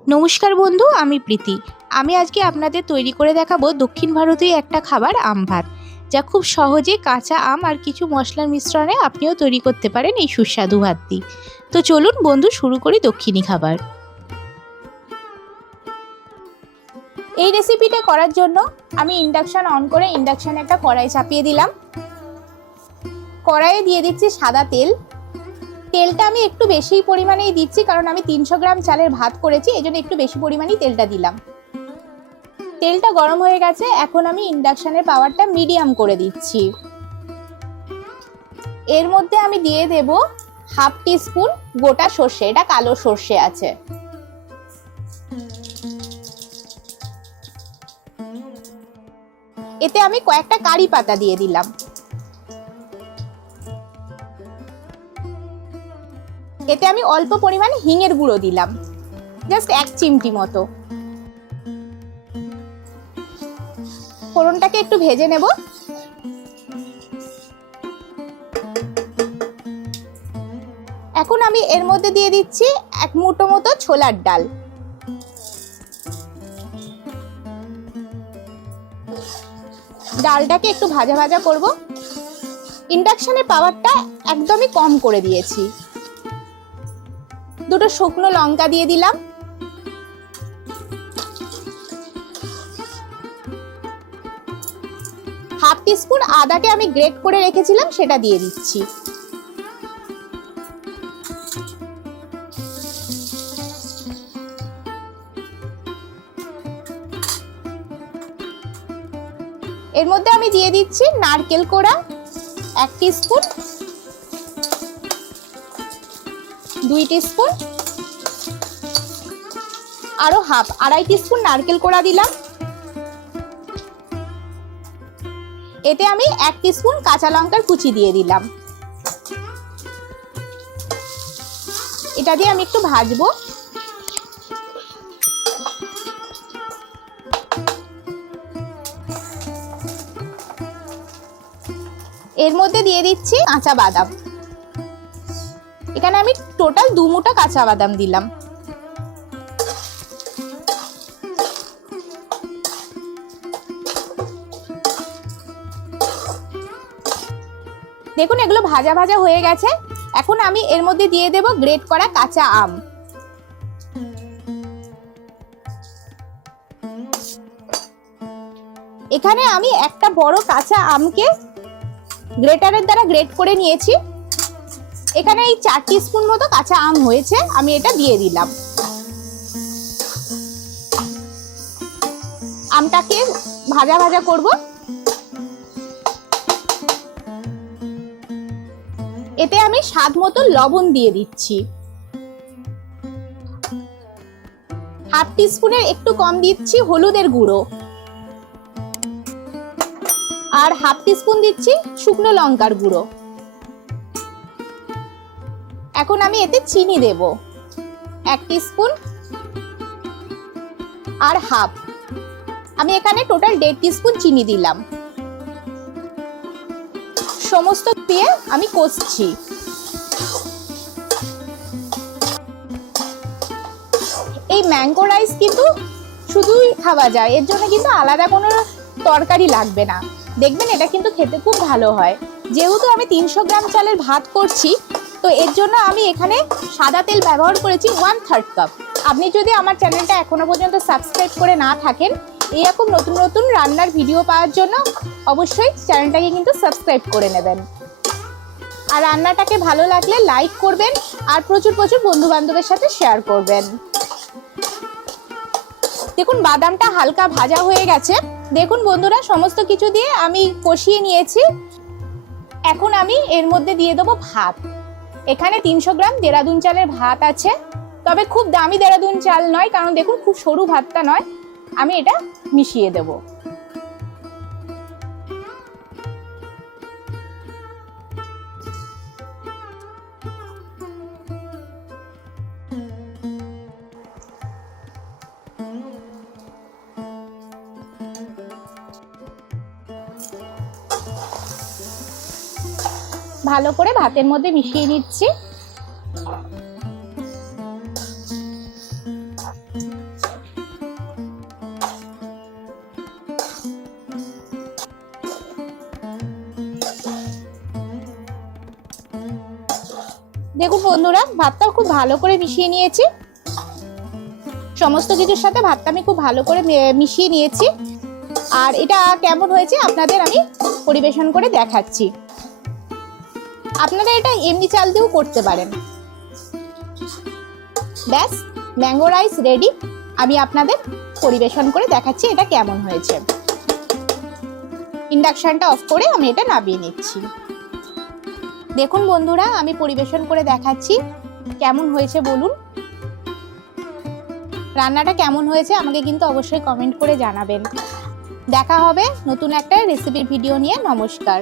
নমস্কার বন্ধু, আমি প্রীতি। আমি আজকে আপনাদের তৈরি করে দেখাবো দক্ষিণ ভারতীয় একটা খাবার আম ভাত, যা খুব সহজে কাঁচা আম আর কিছু মশলার মিশ্রণে আপনিও তৈরি করতে পারেন এই সুস্বাদু ভাতটি। তো চলুন বন্ধু, শুরু করি দক্ষিণী খাবার। এই রেসিপিটা করার জন্য আমি ইন্ডাকশন অন করে ইন্ডাকশনে একটা কড়াই চাপিয়ে দিলাম। কড়াইয়ে দিয়ে দিচ্ছি সাদা তেল। তেলটা আমি একটু বেশি পরিমাণেই দিচ্ছি, কারণ আমি 300 গ্রাম চালের ভাত করেছি, এই জন্য একটু বেশি পরিমাণেই তেলটা দিলাম। তেলটা গরম হয়ে গেছে, এখন আমি ইন্ডাকশনের পাওয়ারটা মিডিয়াম করে দিচ্ছি। এর মধ্যে আমি দিয়ে দেব হাফ টিস্পুন গোটা সর্ষে, এটা কালো সর্ষে আছে। এতে আমি কয়েকটা কারি পাতা দিয়ে দিলাম। এতে আমি অল্প পরিমাণে হিঙের গুঁড়ো দিলাম, জাস্ট 1 চিমটি মতো। ফোড়নটাকে একটু ভেজে নেব। এখন আমি এর মধ্যে দিয়ে দিচ্ছি 1 মুঠো মতো ছোলার ডাল। ডালটাকে একটু ভাজা ভাজা করব। ইন্ডাকশনের পাওয়ারটা একদমই কম করে দিয়েছি। দুটো শুকনো লঙ্কা দিয়ে দিলাম। হাফ টিস্পুন আদাকে আমি গ্রেট করে রেখেছিলাম, সেটা দিয়ে দিচ্ছি। এর মধ্যে আমি দিয়ে দিচ্ছি নারকেল কোড়া 1 টিস্পুন, 2 টিস্পুন, আরো আড়াই টিস্পুন নারকেল কোড়া দিলাম। এতে আমি 1 টিস্পুন কাঁচা লঙ্কার কুচি দিয়ে দিলাম। এটা দিয়ে আমি একটু ভাজবো। এর মধ্যে দিয়ে দিচ্ছি কাঁচা বাদাম। এখানে আমি টোটাল 2 মুঠো কাঁচা বাদাম দিলাম। দেখুন এগুলো ভাজা ভাজা হয়ে গেছে। এখন আমি এর মধ্যে দিয়ে দেব গ্রেট করা কাঁচা আম। এখানে আমি একটা বড় কাঁচা আমকে গ্রেটারের দ্বারা গ্রেট করে নিয়েছি। এখানে এই 4 টিস্পুন মতো কাঁচা আম হয়েছে, আমি এটা দিয়ে দিলাম। আমটাকে ভাজা ভাজা করব। এতে আমি স্বাদ মতো লবণ দিয়ে দিচ্ছি। হাফ টিস্পুনের একটু কম দিচ্ছি হলুদের গুঁড়ো, আর হাফ টিস্পুন দিচ্ছি শুকনো লঙ্কার গুঁড়ো। এখন আমি এতে চিনি দেব 1 টিস্পুন আর হাফ। আমি এখানে টোটাল 1.5 টিস্পুন চিনি দিলাম। সমস্ত দিয়ে আমি কষছি। এই ম্যাঙ্গো রাইস কিন্তু শুধুই খাওয়া যায়, এর জন্য কিন্তু আলাদা কোনো তরকারি লাগবে না। দেখবেন এটা কিন্তু খেতে খুব ভালো হয়। যেহেতু আমি 300 গ্রাম চালের ভাত করছি, তো এর জন্য আমি এখানে সাদা তেল ব্যবহার করেছি 1/3 কাপ। আপনি যদি আমার চ্যানেলটা এখনো পর্যন্ত সাবস্ক্রাইব করে না থাকেন, এরকম নতুন নতুন রান্নার ভিডিও পাওয়ার জন্য অবশ্যই চ্যানেলটাকে কিন্তু সাবস্ক্রাইব করে নেবেন। আর রান্নাটাকে ভালো লাগলে লাইক করবেন, আর প্রচুর প্রচুর বন্ধু বান্ধবের সাথে শেয়ার করবেন। দেখুন বাদামটা হালকা ভাজা হয়ে গেছে। দেখুন বন্ধুরা, সমস্ত কিছু দিয়ে আমি কষিয়ে নিয়েছি। এখন আমি এর মধ্যে দিয়ে দেবো ভাত। এখানে 300 গ্রাম দেরাদুন চালের ভাত আছে, তবে খুব দামি দেরাদুন চাল নয়, কারণ দেখুন খুব সরু ভাতটা নয়। আমি এটা মিশিয়ে দেব। ভালো করে ভাতের মধ্যে মিশিয়ে নিচ্ছি। দেখুন বন্ধুরা, ভাতটা খুব ভালো করে মিশিয়ে নিয়েছি। সমস্ত কিছুর সাথে ভাতটা আমি খুব ভালো করে মিশিয়ে নিয়েছি। আর এটা কেমন হয়েছে আপনাদের আমি পরিবেশন করে দেখাচ্ছি। আপনারা এটা এমনি চাল দিয়েও করতে পারেন। ব্যাস, ম্যাঙ্গো রাইস রেডি। আমি আপনাদের পরিবেশন করে দেখাচ্ছি এটা কেমন হয়েছে। ইন্ডাকশনটা অফ করে আমি এটা নামিয়ে নিচ্ছি। দেখুন বন্ধুরা, আমি পরিবেশন করে দেখাচ্ছি কেমন হয়েছে বলুন। রান্নাটা কেমন হয়েছে আমাকে কিন্তু অবশ্যই কমেন্ট করে জানাবেন। দেখা হবে নতুন একটা রেসিপির ভিডিও নিয়ে। নমস্কার।